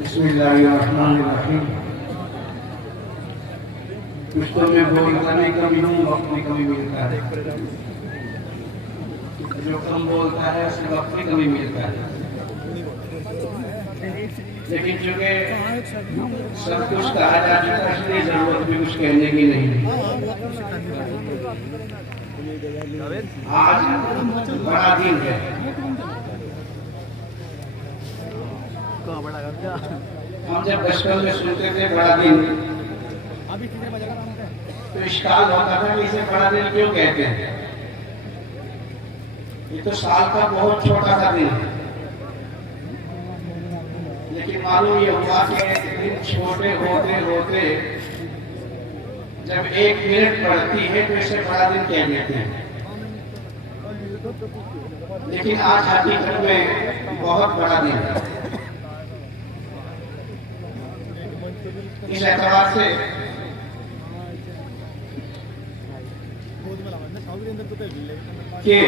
बिस्मिल्लाहिर्रहमानिर्रहीम। पुश्तों में बोलता नहीं कमी हूँ, वक्त में कमी मिलता है। जो कम बोलता है उसे वक्त में कमी मिलता है। लेकिन चूंकि सब कुछ कहा जा चुका है, इसलिए जरूरत भी कुछ कहने की नहीं है। आज बड़ा दिन है। हम जब बचपन में सुनते थे बड़ा दिन, तो इश्काल होता था कि इसे बड़ा दिन क्यों कहते हैं। ये तो साल का बहुत छोटा सा दिन है, लेकिन मालूम ये हुआ कि दिन छोटे होते होते जब 1 मिनट बढ़ती है तो इसे बड़ा दिन कह देते हैं। लेकिन आज हकीकत में बहुत बड़ा दिन है। इस एतबार से कि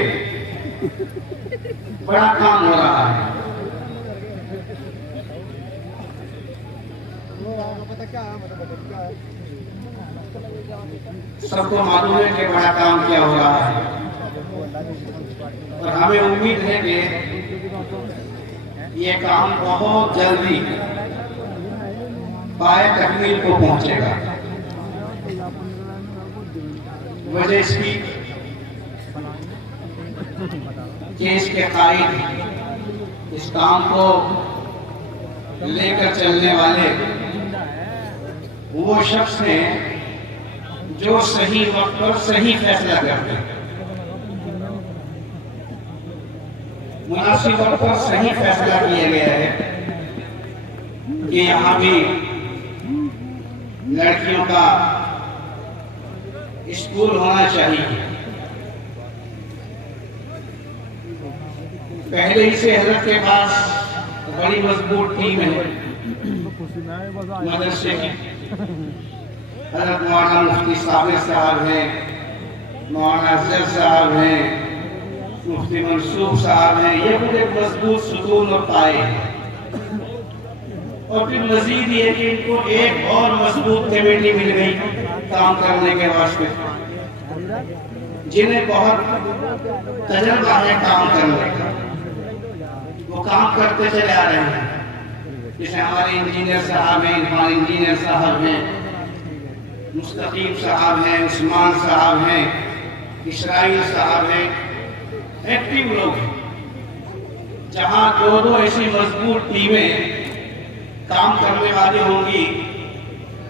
बड़ा काम हो रहा है। सबको मालूम है कि बड़ा काम क्या हो रहा है, और हमें उम्मीद है कि ये काम बहुत जल्दी पाए तकमील को पहुंचेगा। वजह इसकी कि इसके कायद इस काम को लेकर चलने वाले वो शख्स हैं जो सही वक्त पर सही फैसला करते हैं। मुनासिब वक्त पर सही फैसला किया गया है कि यहाँ भी लड़कियों का स्कूल होना चाहिए। पहले ही से हजरत के पास बड़ी मजबूत टीम है मदरसे की। हजरत मौलाना मुफ्ती साबिर साहब हैं, मौलाना अफजल साहब हैं, मुफ्ती मंसूर साहब हैं। ये पूरे मजबूत सुकून और पाए हैं। और फिर मजीद ये कि इनको एक और मजबूत कमेटी मिल गई काम करने के वास्ते, जिन्हें बहुत तजर्बा है काम करने का। वो काम करते चले आ रहे हैं। जैसे हमारे इंजीनियर साहब हैं, हमारे इंजीनियर साहब हैं, मुस्तकीम साहब हैं, उस्मान साहब हैं, इसराइल साहब हैं, एक्टिव लोग हैं। जहां दो ऐसी मजबूत टीमें काम करने वाली होंगी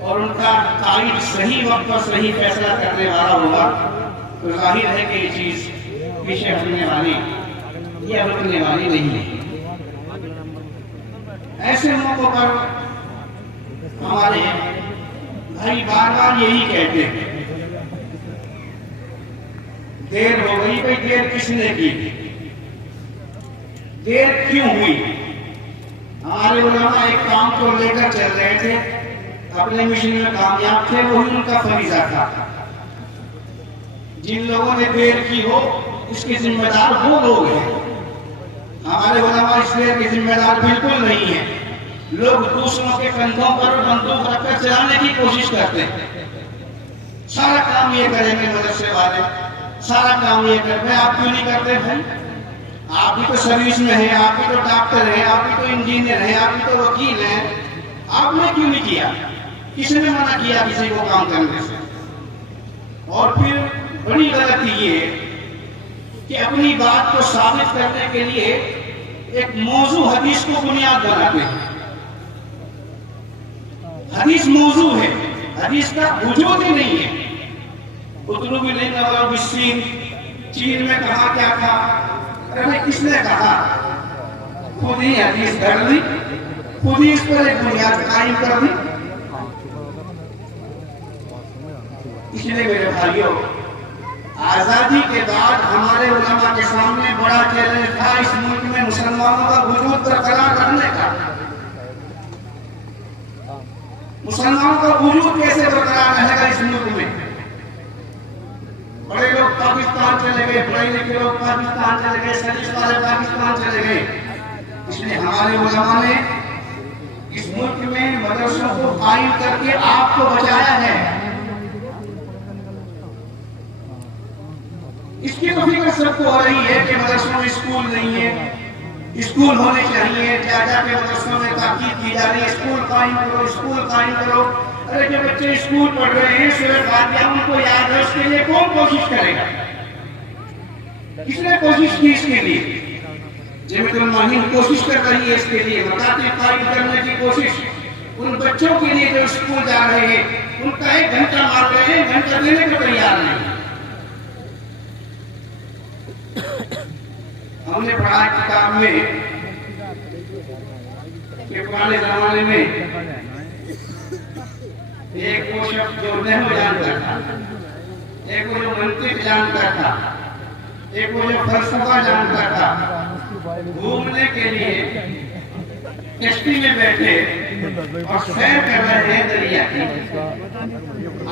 और उनका कायद सही वक्त पर सही फैसला करने वाला होगा, तो जाहिर है कि ये चीज पीछे हटने वाली या रुकने वाली नहीं है। ऐसे मौकों पर हमारे भाई बार बार यही कहते हैं, देर हो गई। भाई देर किसने की, देर क्यों हुई? हमारे उलमा एक काम को लेकर चल रहे थे, अपने मिशन में कामयाब थे, वही उनका फरीजा था। जिन लोगों ने देर की हो उसके जिम्मेदार वो लोग हैं। हमारे उलमा इस देर के जिम्मेदार बिल्कुल नहीं है। लोग दूसरों के कंधों पर बंदूक रखकर चलाने की कोशिश करते हैं। सारा काम ये करेंगे मदरसे वाले, सारा काम ये करते हैं। आप क्यों नहीं करते भाई? आप भी तो सर्विस में हैं, आप भी तो डॉक्टर हैं, आप भी तो इंजीनियर हैं, आप भी तो वकील हैं। आपने क्यों नहीं किया? किसने मना किया किसी को काम करने से? और फिर बड़ी गलती ये कि अपनी बात को साबित करने के लिए एक मौजू हदीस को बुनियाद बनाते हैं। हदीस मौजू है, हदीस का वजूद ही नहीं है। उतलूबी नहीं लगा बिस्सीन, चीन में कहा क्या था? अरे किसने कहा? खुद ही हदीस कर दी, खुद ही इस पर एक बुनियाद कायम कर दी। इसलिए मेरे भाइयों, आजादी के बाद हमारे उलमा के सामने बड़ा चैलेंज था इस मुल्क में मुसलमानों का वजूद बरकरार रखने का। मुसलमानों का वजूद कैसे बरकरार रहेगा इस मुल्क में? बड़े लोग पाकिस्तान चले गए, पढ़े लिखे लोग पाकिस्तान चले गए, सर्विस वाले पाकिस्तान चले गए। इसलिए हमारे उलमा ने इस मुल्क में मदरसों को कायम करके आपको बचाया है। इसकी तो फिक्र सबको हो रही है कि मदरसों में स्कूल नहीं है, स्कूल होने चाहिए। जाके मदरसों में ताकीद की जा रही है, स्कूल कायम करो, स्कूल कायम करो। अरे जो बच्चे स्कूल पढ़ रहे हैं, सूरह फातिहा उनको याद है, उसके लिए कौन कोशिश करेगा? किसने कोशिश की इसके लिए? जमीयतुल उलमा कोशिश कर रही है इसके लिए, मकातब कायम करने की कोशिश। उन बच्चों के लिए जो स्कूल जा रहे हैं, उनका 1 घंटा मार रहे हैं, घंटा देने को तैयार नहीं। हमने पढ़ा किताब में कि पुराने जमाने में एक वो शब्द जो नहव जानता था, एक वो जो मंतिक जानता था, एक वो जो फलसफा जानता था, घूमने के लिए कश्ती में बैठे और सैर कर रहे हैं दरिया की।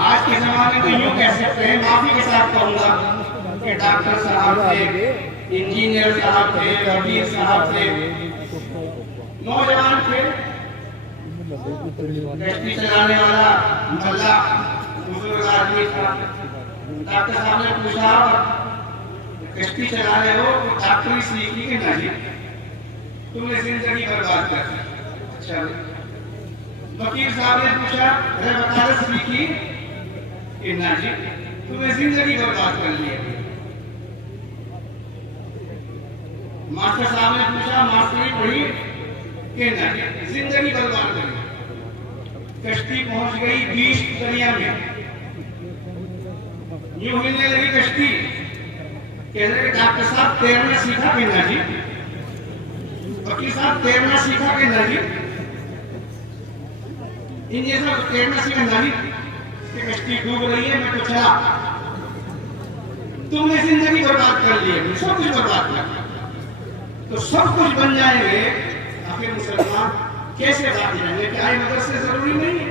आज के जमाने में यूं कह सकते हैं, माफी के साथ कहूंगा कि डॉक्टर साहब थे, इंजीनियर साहब थे, वकील साहब थे, नौजवान थे, कश्ती चलाने वाला मल्ला बुजुर्ग आदमी था। डॉक्टर साहब ने पूछा, कश्ती चला रहे हो तो डॉक्टरी सीखी कि नहीं? तुमने जिंदगी बर्बाद कर दी। अच्छा, वकील साहब ने पूछा, अरे वकालत सीखी कि नहीं? तुमने जिंदगी बर्बाद कर ली। मास्टर साहब ने पूछा, मास्टरी पढ़ी कि नहीं? जिंदगी बर्बाद कर ली। कश्ती पहुंच गई बीच दरिया में, यूं हिलने लगी कश्ती। कह रहे डॉक्टर साहब तैरना सीखा कि नहीं? वकील साहब तैरना सीखा कि नहीं? इंजीनियर साहब तैरना सीखा नहीं? कि कश्ती डूब रही है, मैं तो चला। तुमने जिंदगी बर्बाद कर ली है, सब कुछ बर्बाद कर। तो सब कुछ बन जाएंगे, आखिर मुसलमान कैसे बात जाएंगे? क्या मदरसे जरूरी नहीं है?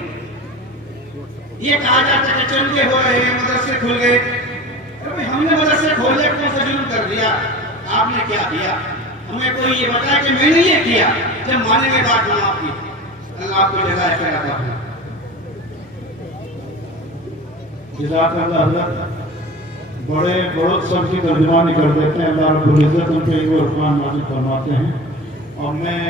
ये कहा जाता है चंदे हो रहे हैं, मदरसे खुल गए। अरे हमने मदरसे खोले, कौन सा जुल्म कर दिया? आपने क्या किया? हमें कोई ये बताया कि मैंने ये किया। जब मानेंगे बात हम आपकी, अल्लाह आपको जज़ाए खैर अता फरमाए। जज़ाकल्लाह। बड़े बड़ोत्सव की तर्जुमानी कर देते हैं, अल्लाह रब्बुल इज्जत उन पे वो रहमान नाज़िल फरमाते हैं। और मैं